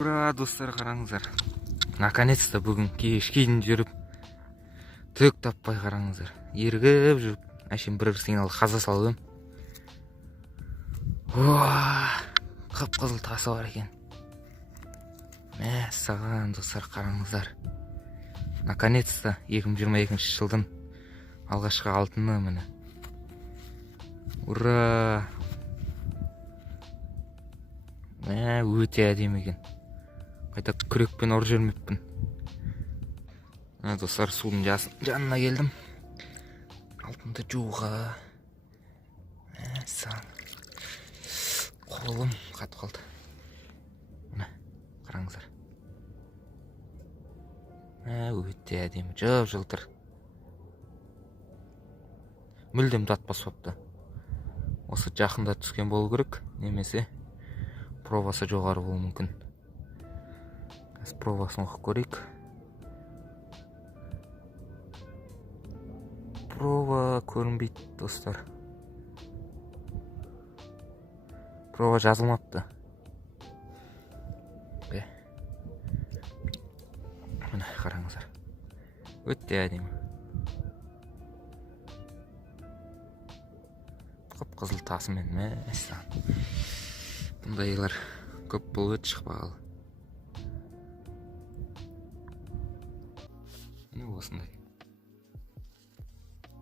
Ура, достар, қараңыздар. Наконец-то бүгін кешкейін жүріп, түк таппай қараңыздар. Ергіп жүріп, әшейін бір сигнал қаза салып ем. Қып-қызыл тасы бар екен. Мәссаған достар, қараңыздар. Наконец-то 2022 жылдың алғашқы алтыны міне. Ура! Өте әдемі екен. Қайта күрекпен ұрып жүрмеппін. Достар, судың жанына келдім. Алтынды жууға. Қолым қатып қалды. Міне, қараңыздар. Өте әдемі, жып-жылтыр. Мүлдем татпаспапты. Осы жақында түскен болу керек, немесе пробасы жоғары болуы мүмкін. Пробасын оқып көрейік. Проба көрінбейді, достар. Проба жазылмапты. Міне, қараңыздар. Өте әдемі. Қып-қызыл тасымен мәссаған. Бұндайлар көп болып өте шықпағалы. Міне осындай.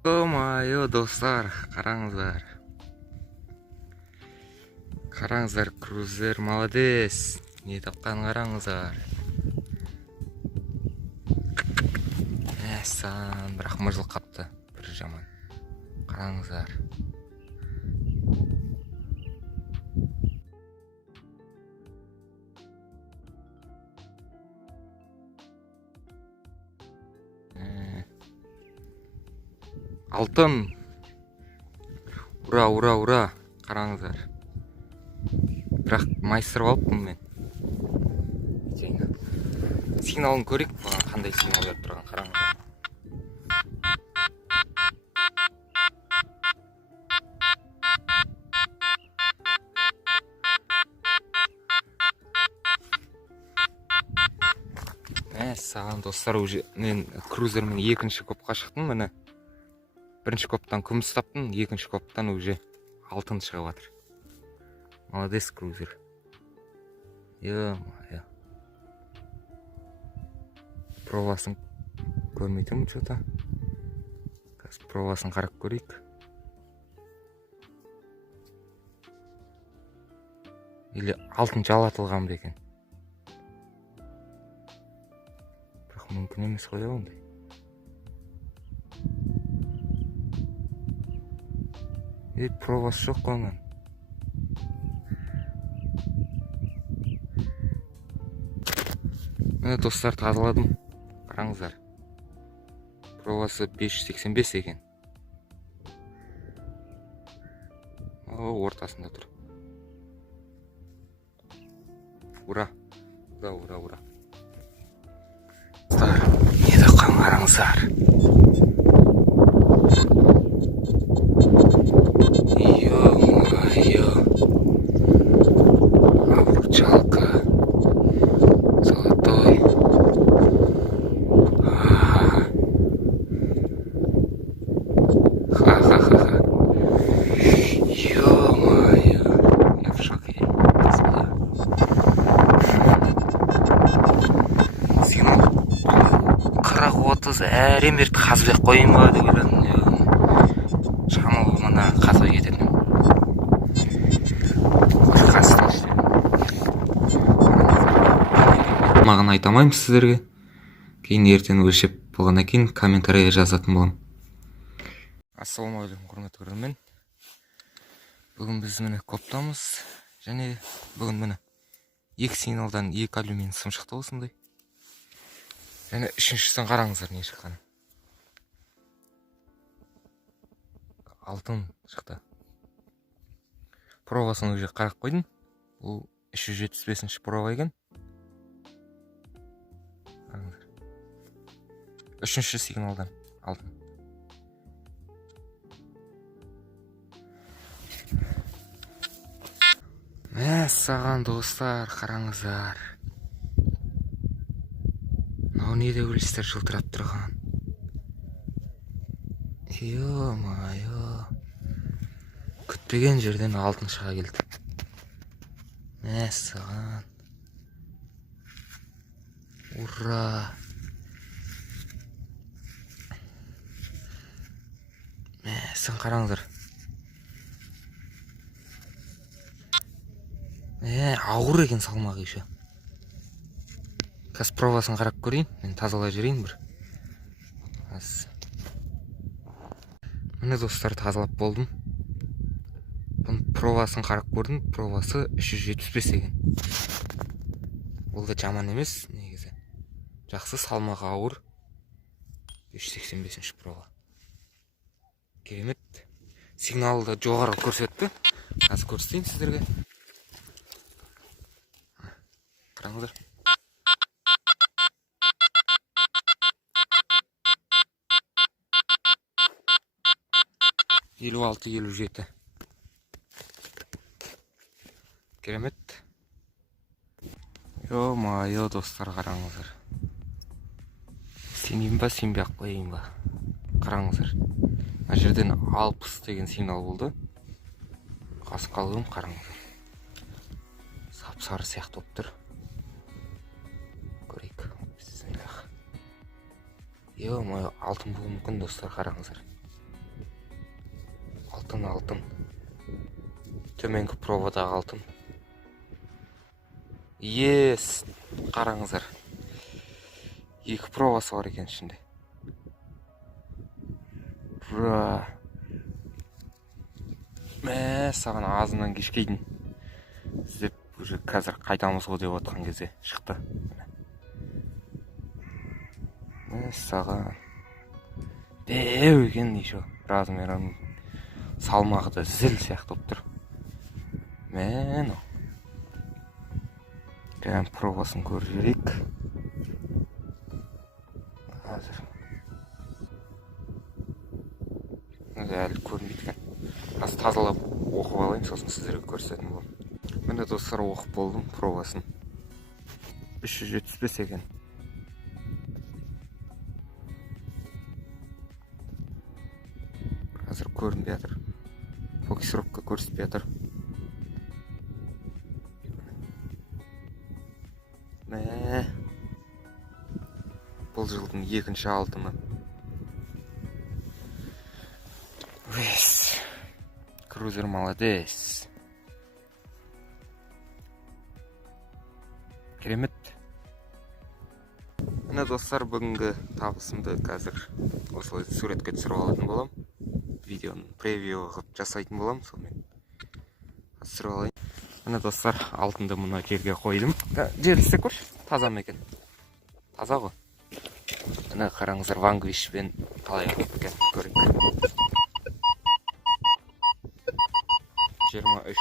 О-майо, достар, қараңыздар. Қараңыздар, крузер молодец. Не тапқан қараңыздар. Мәссаған, бірақ мыжыл қапты. Бір жаман. Қараңыздар. Алтын. Ура, ура, ура. Қараңыздар. Бірақ майыстырып алыппын мен. Сигналын көрейік, қандай сигнал беріп тұрған. Қараңыздар. Саған достар, мен крузермен екінші копқа шықтым, міне. Бірінші коптан күміс таптым, екінші коптан уже алтын шығып жатыр. Молодец, крузер. Ё-моё. Пробасын көрмейтім что-то. Пробасын қарап көрейік. Или алтын жалатылған ба екен. Бірақ мүмкін емес қой ондай. Пробасы жоқ қой оның. Міне достар, тазаладым. Қараңыздар. Пробасы 585 екен. Ортасында тұр. Ура. Ура, ура, ура. Достар, не тапқан қараңыздар. Ё-моё. Обручалка. Золотой. Ха-ха-ха-ха. Ё-моё. Я в шоке. Господа. Сигнал 40-30 әрем берді, қазбек қойын ба деп ойладым. Шамалы мына қазбай кететін. Маған айтамайым сіздерге. Кейін ертең өлшеп болғаннан кейін комментария жазатын болам. Ассалаумағалейкум, құрметті көрермен. Бүгін біз міне коптамыз. Және бүгін міне екі сигналдан екі алюминий сым шықты осындай. Және үшіншісін қараңыздар не шыққан. Алтын шықты. Пробасын уже қарап қойдым. Бұл 375-ші проба екен. Үшінші сигналдан алтын. Саған достар, қараңыздар. Мынау не дегілістер жылтырап тұрған. Ё-майо. Күтпеген жерден алтын шыға келді. Мәссаған. Ура! Мәссін қараңыздар. Ауыр екен салмағы еще. Қазір пробасын қарап көрейін. Мен тазалай жүрейін бір. Міне достар, тазалап болдым. Бұның пробасын қарап көрдім. Пробасы 375 екен. Ол да жаман емес негізі. Жақсы, салмағы ауыр. 385 проба. Керемет. Сигналды жоғары көрсетті. Қазір көрсетейін сіздерге. Қараңыздар. 56-57. Керемет. Ё-майо, достар, қараңыздар. Сенейін ба, сенбей ақ қояйын ба? Қараңыздар. Мына жерден 60 деген сигнал болды. Қасып қалдым, қараңыздар. Сап-сары сияқты болып тұр. Көрейік. Ё-майо, алтын болуы мүмкін, достар, қараңыздар. Алтын. Төменгі пробадағы алтын. Ес! Қараңыздар. 2 пробасы бар екен ішінде. Ура! Саған азынан кешкейдің. Іздеп, уже қазір қайтамыз ғой деп отқан кезде шықты. Саған. Деу екен еще. Размерін. Салмағы да зіл сияқты болып тұр. Мен. Прям пробасын көріп жүрейік. Қазір. Әлі көрмейді екен. Қазір тазалап оқып алайын, сосын сіздерге көрсететін боламын. Міне достар, оқып болдым пробасын. 375 екен. Қазір көрінбей жатыр. Фокусировка көрсетпей жатыр. Бұл жылдың 2-ші алтыны. Крузер молодец. Керемет. Міне достар, бүгінгі табысымды қазір осылай суретке түсіріп алатын болам. Видеоны превью қылып жасайтын болам, сонымен түсіріп алайын. Міне достар, алтынды мына жерге қойдым. Жерісте көрші, таза ма екен? Таза ғой. Міне қараңыздар, вангвишпен қалай екен көрейік. 23.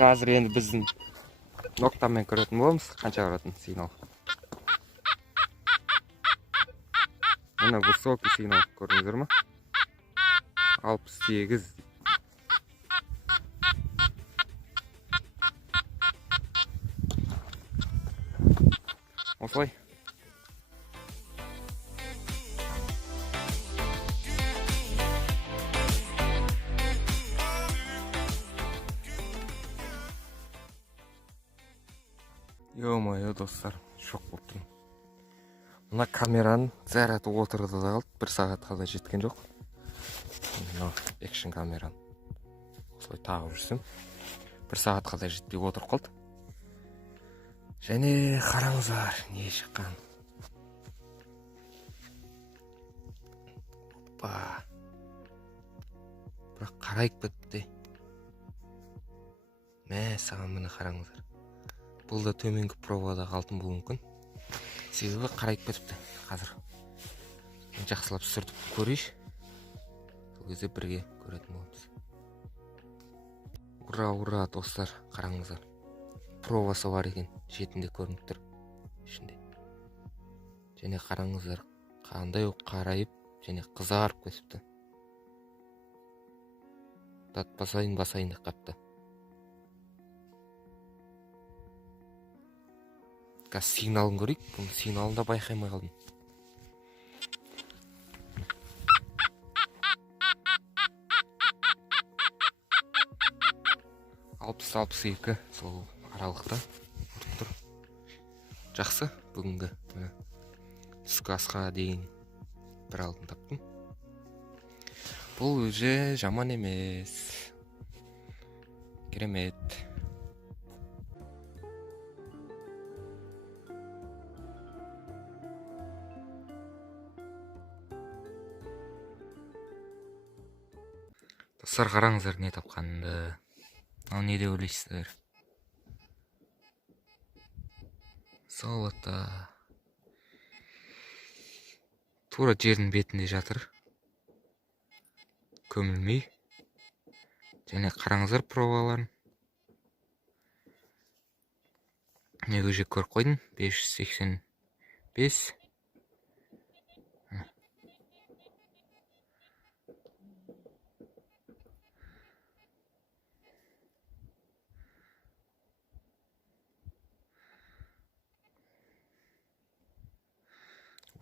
Қазір енді біздің ноқтамен көретін боламыз, қанша баратын сигнал. Мына высокий сигнал көрдіңіздер ме? 68. Осылай. Ё-майо, достар, шок болып тұрмын. Мына камераның заряды отырды да қалды, 1 сағатқа да жеткен жоқ. Мына экшн камераны осылай тағып жүрсем, 1 сағатқа да жетпей отырып қалды. Және қараңыздар, не шыққан. Опа. Бірақ қарайып кетті. Саған міне қараңыздар. Бұл да төменгі пробадағы алтын болуы мүмкін. Себебі қарайып кетіпті қазір. Жақсылап түсіртіп көрейш. Сол кезде бірге көретін боламыз. Ура, достар, қараңыздар. Пробасы бар екен, шетінде көрініп тұр. Ішінде. Және қараңыздар, қандай қарайып және қызарып кетіпті. Басайын деп қапты. Қазір сигналын көрейік. Бұның сигналын да байқаймай қалдым. Алпыс екі сол аралықта көріп тұр. Жақсы, бүгінгі түскі асқа дейін бір алтын таптым. Бұл уже жаман емес. Керемет. Достар, қараңыздар не тапқанымды. Ал не деп ойлайсыздар? Золото. Тура жердің бетінде жатыр. Көмілмей. Және қараңыздар пробаларын. Мен уже көріп қойдым. 585.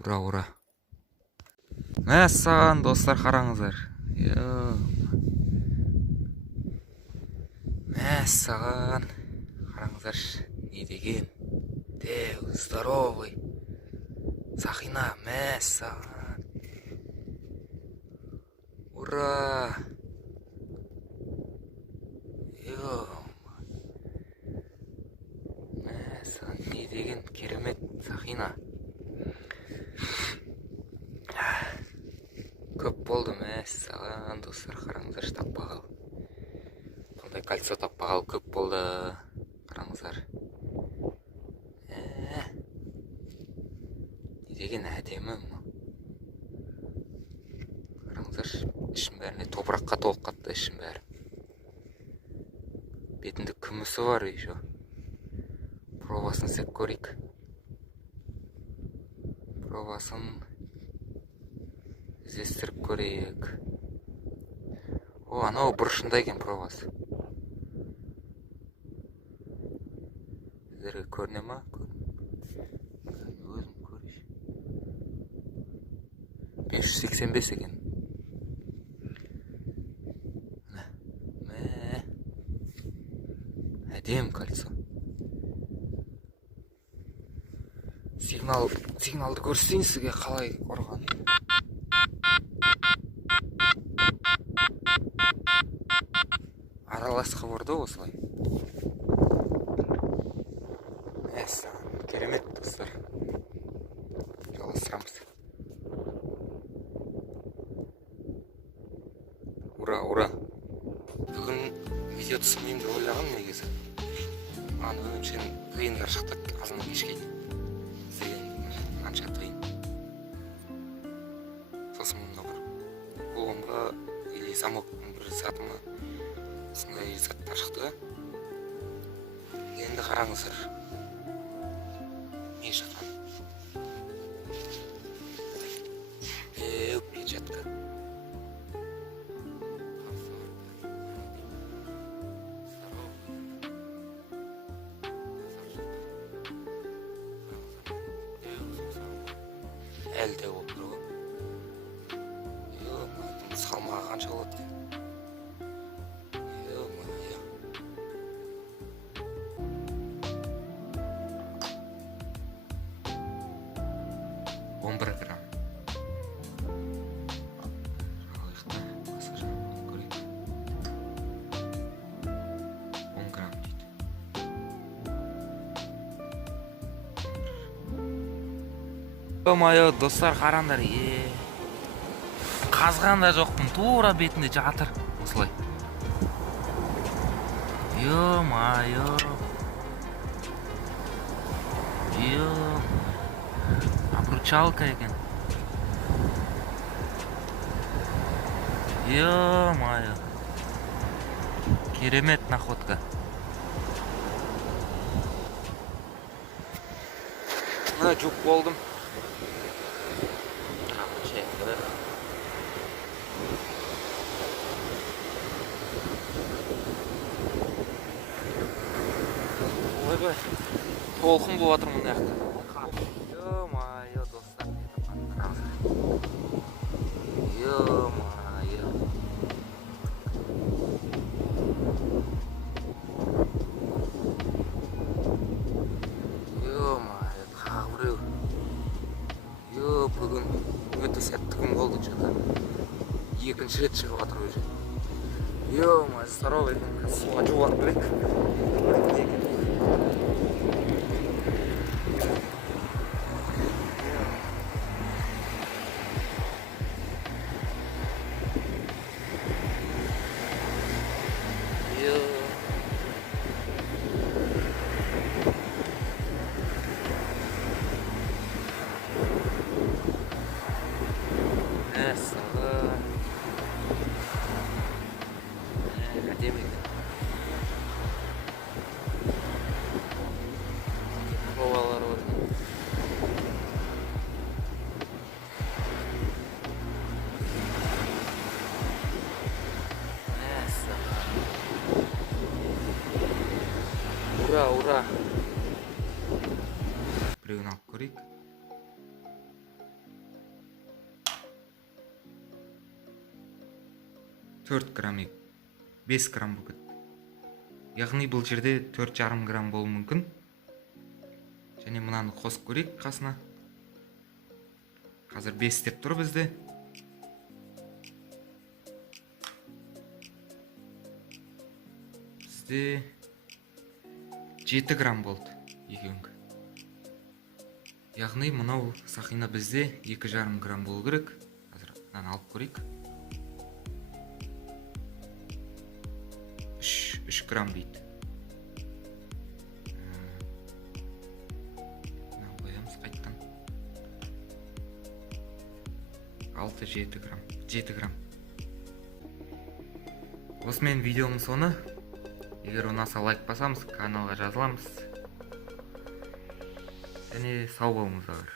Ура, ура. Мәссаған, достар, қараңыздар. Мәссаған. Қараңыздар, не деген? Деу, здоровый. Сақина, мәссаған. Ура. Мәссаған, не деген? Керемет, Сақина. Көп болды, мәссаған, достар, қараңыздар, таппағал. Бұндай кольцо таппағал көп болды. Қараңыздар. Не деген әдемі. Қараңыздар, ішім бәріне топыраққа толып қатты, ішім бәрі. Бетінде күмісі бар еще. Пробасын сеп көрейік. Пробасын іздестіріп көрейік. О, анау бұрышында екен пробасы. Сіздерге көріне ма? Өзім көрейші. 585 екен. Әдем кольцо. Сигналды көрсетейін сізге қалай ұрған. Араласқа бұрды осылай. Керемет, достар. Жалғастырамыз. Ура, ура. Бүгін видео түсірмеймін деп ойлағам негізі. Маған өзімше қиындар шықты азынан кешке. Қанша қиын. Сосын мұнда бір қолымға или замоктың бір затыма осындай заттар шықты. Енді қараңыздар. Не шыққан? Печатка. Әлде болып тұр ғой. Салмағы қанша болады? Майо, достар, қараңдар. Қазған да жоқпын, тура бетінде жатыр. Осылай. Майо. Обручалка екен. Майо. Керемет находка. Мына жүк болдым. Толқын болып жатыр мына жаққа. Ё-майо, достар, ё-майо. Ё-майо, тағы біреу. Бүгін өте сәтті күн болды, что-то. Екінші рет шығып жатыр уже. Ё-майо, здорово екен, суға жуып келейік. Ура, ура. Біреуін алып көрейік. Төрт грамм, 5 грамм бүгін. Яғни бұл жерде 4,5 грамм болуы мүмкін. Және мынаны қосып көрейік қасына. Қазір 5 деп тұр бізде. Бізде 7 грамм болды екеуіңкі. Яғни мынау сақина бізде 2,5 грамм болу керек. Қазір мынаны алып көрейік. 3 грамм дейді. Мынаны қоямыз қайттан. 6-7 грамм. 7 грамм. Осымен видеоның соңы. Егер ұнаса лайк басамыз, каналға жазыламыз. Және сау болыңыздар.